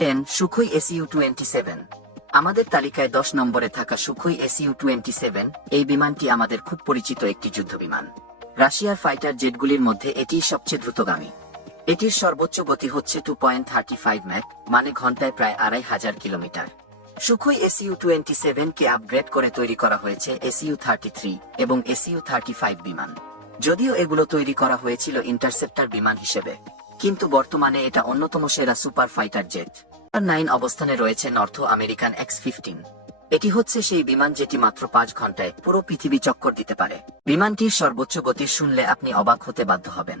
Ten, সুখই SU twenty seven. আমাদের তালিকায় দশ নম্বরে থাকা সুখই এসইউ টোয়েন্টি সেভেন, এই বিমানটি আমাদের খুব পরিচিত একটি যুদ্ধ বিমান রাশিয়ার ফাইটার জেটগুলির মধ্যে এটিই সবচেয়ে দ্রুতগামী। এটির সর্বোচ্চ গতি হচ্ছে two point thirty five mach মানে ঘন্টায় প্রায় আড়াই হাজার kilometre. Sukhoi SU twenty seven কে আপগ্রেড করে তৈরি করা হয়েছে এসইউ থার্টি থ্রি এবং এসইউ থার্টি ফাইভ বিমান। যদিও এগুলো তৈরি করা হয়েছিল ইন্টারসেপ্টার বিমান হিসেবে, কিন্তু বর্তমানে এটা অন্যতম সেরা সুপার ফাইটার জেট। নাইন অবস্থানে রয়েছে নর্থ আমেরিকান এক্স ফিফটিন এটি হচ্ছে সেই বিমান যেটি মাত্র পাঁচ ঘন্টায় পুরো পৃথিবী চক্কর দিতে পারে। বিমানটির সর্বোচ্চ গতি শুনলে আপনি অবাক হতে বাধ্য হবেন।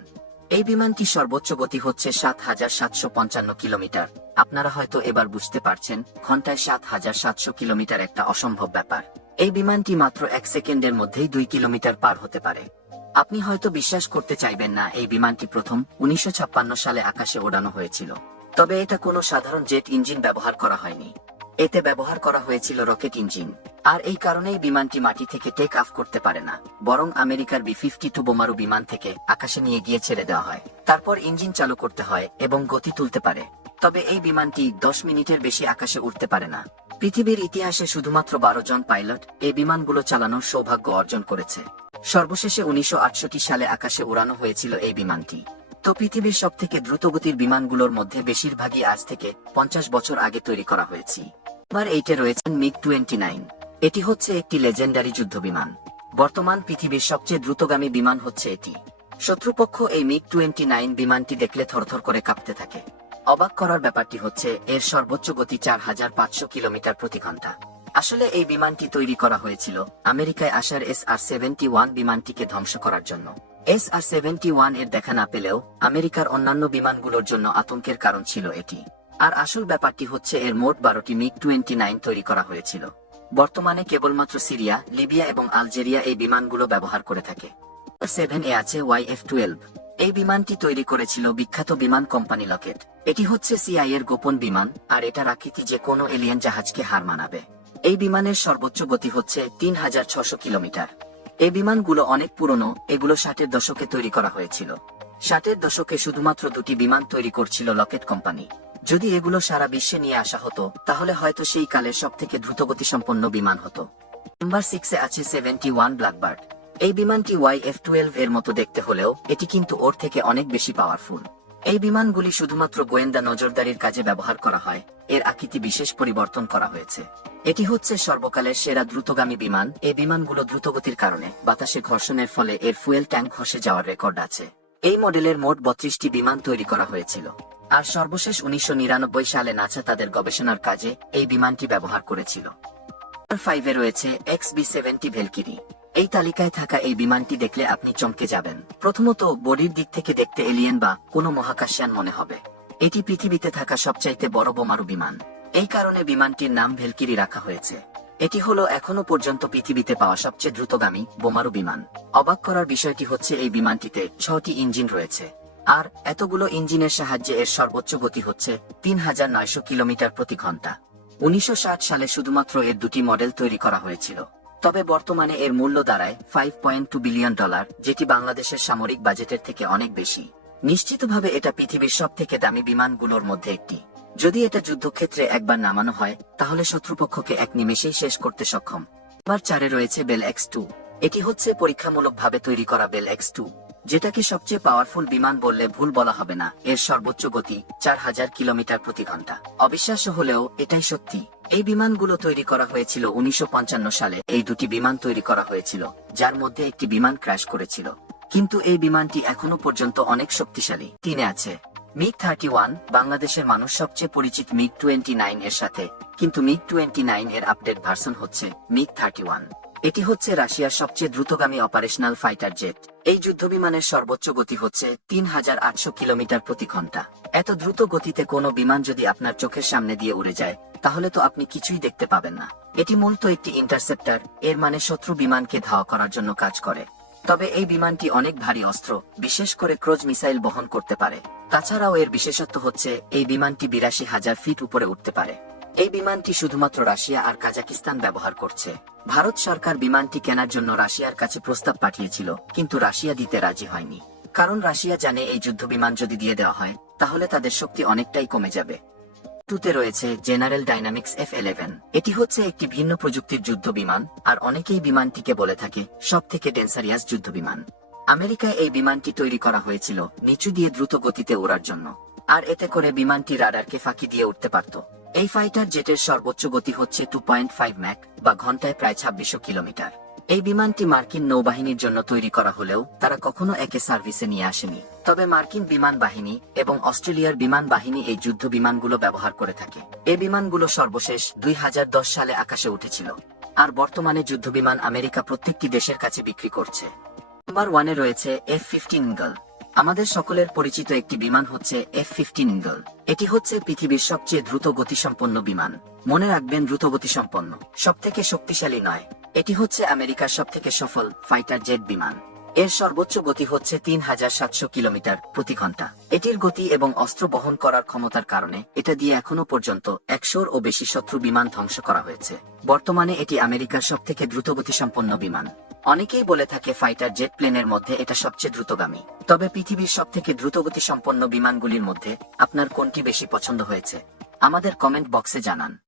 এই বিমানটির সর্বোচ্চ গতি হচ্ছে সাত হাজার সাতশো পঞ্চান্ন কিলোমিটার। আপনারা হয়তো এবার বুঝতে পারছেন, ঘন্টায় সাত হাজার সাতশো কিলোমিটার একটা অসম্ভব ব্যাপার। এই বিমানটি মাত্র এক সেকেন্ডের মধ্যেই দুই কিলোমিটার পার হতে পারে। আপনি হয়তো বিশ্বাস করতে চাইবেন না, এই বিমানটি প্রথম উনিশশো ছাপ্পান্ন সালে আকাশে ওড়ানো হয়েছিল। তবে এটা কোনো সাধারণ জেট ইঞ্জিন ব্যবহার করা হয়নি। এতে ব্যবহার করা হয়েছিল রকেট ইঞ্জিন। আর এই কারণেই বিমানটি মাটি থেকে টেক অফ করতে পারে না, বরং আমেরিকার বি ফিফটি টু বোমারু বিমান থেকে আকাশে নিয়ে গিয়ে ছেড়ে দেওয়া হয়। তারপর ইঞ্জিন চালু করতে হয় এবং গতি তুলতে পারে। তবে এই বিমানটি দশ মিনিটের বেশি আকাশে উঠতে পারে না। পৃথিবীর ইতিহাসে শুধুমাত্র বারো জন পাইলট এই বিমানগুলো চালানোর সৌভাগ্য অর্জন করেছে। সর্বশেষে উনিশশো আটষট্টি সালে আকাশে উড়ানো হয়েছিল এই বিমানটি। তো পৃথিবীর সব থেকে দ্রুতগতির বিমানগুলোর মধ্যে বেশিরভাগই আজ থেকে পঞ্চাশ বছর আগে তৈরি করা হয়েছে। এবার এইটে রয়েছেন মিগ টোয়েন্টি নাইন। এটি হচ্ছে একটি লেজেন্ডারি যুদ্ধ বিমান বর্তমান পৃথিবীর সবচেয়ে দ্রুতগামী বিমান হচ্ছে এটি। শত্রুপক্ষ এই মিগ টোয়েন্টি নাইন বিমানটি দেখলে থরথর করে কাঁপতে থাকে। অবাক করার ব্যাপারটি হচ্ছে, এর সর্বোচ্চ গতি চার হাজার পাঁচশো কিলোমিটার প্রতি ঘণ্টা। আসলে এই বিমানটি তৈরি করা হয়েছিল আমেরিকায় আসার এস আর সেভেন্টি ওয়ান বিমানটিকে ধ্বংস করার জন্য। এস আর সেভেন্টি ওয়ানের দেখা না পেলেও আমেরিকার অন্যান্য বিমানগুলোর জন্য আতঙ্কের কারণ ছিল এটি। আর আসল ব্যাপারটি হচ্ছে এর মোট বারোটি মিগ টোয়েন্টি নাইন তৈরি করা হয়েছিল। বর্তমানে কেবলমাত্র সিরিয়া, লিবিয়া এবং আলজেরিয়া এই বিমানগুলো ব্যবহার করে থাকে। সেভেন এ আছে ওয়াই এফ টুয়েলভ। এই বিমানটি তৈরি করেছিল বিখ্যাত বিমান কোম্পানি লকেট। এটি হচ্ছে সিআই এর গোপন বিমান, আর এটার আকৃতি যে কোনো এলিয়েন জাহাজকে হার মানাবে। এই বিমানের সর্বোচ্চ গতি হচ্ছে তিন হাজার ছশো কিলোমিটার। এই বিমানগুলো অনেক পুরনো, এগুলো ষাটের দশকে তৈরি করা হয়েছিল। ষাটের দশকে শুধুমাত্র দুটি বিমান তৈরি করছিল লকেট কোম্পানি। যদি এগুলো সারা বিশ্বে নিয়ে আসা হতো, তাহলে হয়তো সেই কালের সব থেকে দ্রুতগতি সম্পন্ন বিমান হতো। নাম্বার সিক্সে আছে সেভেন্টি ওয়ান ব্ল্যাকবার্ড এই বিমানটি ওয়াই এফ টুয়েলভ এর মতো দেখতে হলেও, এটি কিন্তু ওর থেকে অনেক বেশি পাওয়ারফুল এই বিমানগুলি শুধুমাত্র গোয়েন্দা নজরদারির কাজে ব্যবহার করা হয়। এর আকৃতি বিশেষ পরিবর্তন করা হয়েছে। এটি হচ্ছে সর্বকালের সেরা দ্রুতগামী বিমান। এই বিমানগুলো দ্রুতগতির কারণে বাতাসে ঘর্ষণের ফলে এর ফুয়েল ট্যাঙ্ক খসে যাওয়ার রেকর্ড আছে। এই মডেলের মোট বত্রিশটি বিমান তৈরি করা হয়েছিল। আর সর্বশেষ উনিশশো নিরানব্বই সালে নাসা তাদের গবেষণার কাজে এই বিমানটি ব্যবহার করেছিল। ফাইভে রয়েছে এক্স বি সেভেন্টি ভেলকিরি। এই তালিকায় থাকা এই বিমানটি দেখলে আপনি চমকে যাবেন। প্রথমত, বডির দিক থেকে দেখতে এলিয়েন বা কোনো মহাকাশিয়ান মনে হবে। এটি পৃথিবীতে থাকা সবচাইতে বড় বোমারু বিমান। এই কারণে বিমানটির নাম ভেলকিরি রাখা হয়েছে। এটি হলো এখনও পর্যন্ত পৃথিবীতে পাওয়া সবচেয়ে দ্রুতগামী বোমারু বিমান। অবাক করার বিষয়টি হচ্ছে এই বিমানটিতে ছটি ইঞ্জিন রয়েছে। আর এতগুলো ইঞ্জিনের সাহায্যে এর সর্বোচ্চ গতি হচ্ছে তিন হাজার নয়শো কিলোমিটার প্রতি ঘণ্টা। উনিশশো ষাট সালে শুধুমাত্র এর দুটি মডেল তৈরি করা হয়েছিল। তবে বর্তমানে এর মূল্য দাঁড়ায় five point two billion dollar যেটি বাংলাদেশের সামরিক বাজেটের থেকে অনেক বেশি। নিশ্চিতভাবে এটা পৃথিবীর সব থেকে দামি বিমানগুলোর মধ্যে একটি। যদি এটা যুদ্ধক্ষেত্রে একবার নামানো হয়, তাহলে শত্রুপক্ষকে এক নিমেষেই শেষ করতে সক্ষম। এবার চারে রয়েছে বেল এক্স টু এটি হচ্ছে পরীক্ষামূলকভাবে তৈরি করা বেল এক্স টু যেটাকে সবচেয়ে পাওয়ারফুল বিমান বললে ভুল বলা হবে না। এর সর্বোচ্চ গতি চার হাজার কিলোমিটার প্রতি ঘণ্টা। অবিশ্বাস্য হলেও এটাই সত্যি। এই বিমানগুলো তৈরি করা হয়েছিল উনিশশো সালে। এই দুটি বিমান তৈরি করা হয়েছিল, যার মধ্যে একটি বিমান ক্র্যাশ করেছিল। কিন্তু এই বিমানটি এখনও পর্যন্ত অনেক শক্তিশালী। তিনে আছে, মিগ থার্টি ওয়ান, বাংলাদেশের মানুষ সবচেয়ে পরিচিত মিগ টোয়েন্টি নাইন এর সাথে। কিন্তু মিগ টোয়েন্টি নাইন এর আপডেট ভার্সন হচ্ছে মিগ থার্টি ওয়ান। এটি হচ্ছে রাশিয়ার সবচেয়ে দ্রুতগামী অপারেশনাল ফাইটার জেট। এই যুদ্ধবিমানের সর্বোচ্চ গতি হচ্ছে তিন হাজার আটশো কিলোমিটার প্রতি ঘণ্টা। এত দ্রুত গতিতে কোনো বিমান যদি আপনার চোখের সামনে দিয়ে উড়ে যায়, তাহলে তো আপনি কিছুই দেখতে পাবেন না। এটি মূলত একটি ইন্টারসেপ্টার, এর মানে শত্রু বিমানকে ধাওয়া করার জন্য কাজ করে। তবে এই বিমানটি অনেক ভারী অস্ত্র, বিশেষ করে ক্রোজ মিসাইল বহন করতে পারে। তাছাড়াও এর বিশেষত্ব হচ্ছে, এই বিমানটি বিরাশি হাজার ফিট উপরে উঠতে পারে। এই বিমানটি শুধুমাত্র রাশিয়া আর কাজাকিস্তান ব্যবহার করছে। ভারত সরকার বিমানটি কেনার জন্য রাশিয়ার কাছে প্রস্তাব পাঠিয়েছিল, কিন্তু রাশিয়া দিতে রাজি হয়নি। কারণ রাশিয়া জানে এই যুদ্ধ বিমান যদি দিয়ে দেওয়া হয়, তাহলে তাদের শক্তি অনেকটাই কমে যাবে। টুতে রয়েছে জেনারেল ডাইনামিক্স এফ ইলেভেন এটি হচ্ছে একটি ভিন্ন প্রযুক্তির যুদ্ধ বিমান, আর অনেকেই বিমানটিকে বলে থাকে সব থেকে ডেন্সারিয়াস যুদ্ধ বিমান। আমেরিকায় এই বিমানটি তৈরি করা হয়েছিল নিচু দিয়ে দ্রুত গতিতে ওড়ার জন্য, আর এতে করে বিমানটি রাডারকে ফাঁকি দিয়ে উঠতে পারত। এই ফাইটার জেটের সর্বোচ্চ গতি হচ্ছে টু পয়েন্ট ফাইভ ম্যাক বা ঘন্টায় প্রায় ছাব্বিশশো কিলোমিটার। এই বিমানটি মার্কিন নৌবাহিনীর জন্য তৈরি করা হলেও তারা কখনো একে সার্ভিসে নিয়ে আসেনি। তবে মার্কিন বিমান বাহিনী এবং অস্ট্রেলিয়ার বিমান বাহিনী এই যুদ্ধ বিমানগুলো ব্যবহার করে থাকে। এই বিমানগুলো সর্বশেষ দুই হাজার দশ সালে আকাশে উঠেছিল। আর বর্তমানে যুদ্ধ বিমান আমেরিকা প্রত্যেকটি দেশের কাছে বিক্রি করছে। নাম্বার ওয়ানে রয়েছে এফ ফিফটিন ইঙ্গল আমাদের সকলের পরিচিত একটি বিমান হচ্ছে এফ ফিফটিন ইঙ্গল এটি হচ্ছে পৃথিবীর সবচেয়ে দ্রুত গতিসম্পন্ন বিমান। মনে রাখবেন, দ্রুত গতিসম্পন্ন। সব থেকে শক্তিশালী নয়। এটি হচ্ছে আমেরিকার সব থেকে সফল ফাইটার জেট বিমান। এর সর্বোচ্চ গতি হচ্ছে তিন হাজার সাতশো কিলোমিটার প্রতি ঘণ্টা। এটির গতি এবং অস্ত্র বহন করার ক্ষমতার কারণে এটা দিয়ে এখনও পর্যন্ত একশোর ও বেশি শত্রু বিমান ধ্বংস করা হয়েছে। বর্তমানে এটি আমেরিকার সব থেকে দ্রুতগতি সম্পন্ন বিমান। অনেকেই বলে থাকে ফাইটার জেট প্লেনের মধ্যে এটা সবচেয়ে দ্রুতগামী। তবে পৃথিবীর সব থেকে দ্রুতগতি সম্পন্ন বিমানগুলির মধ্যে আপনার কোনটি বেশি পছন্দ হয়েছে? আমাদের কমেন্ট বক্সে জানান।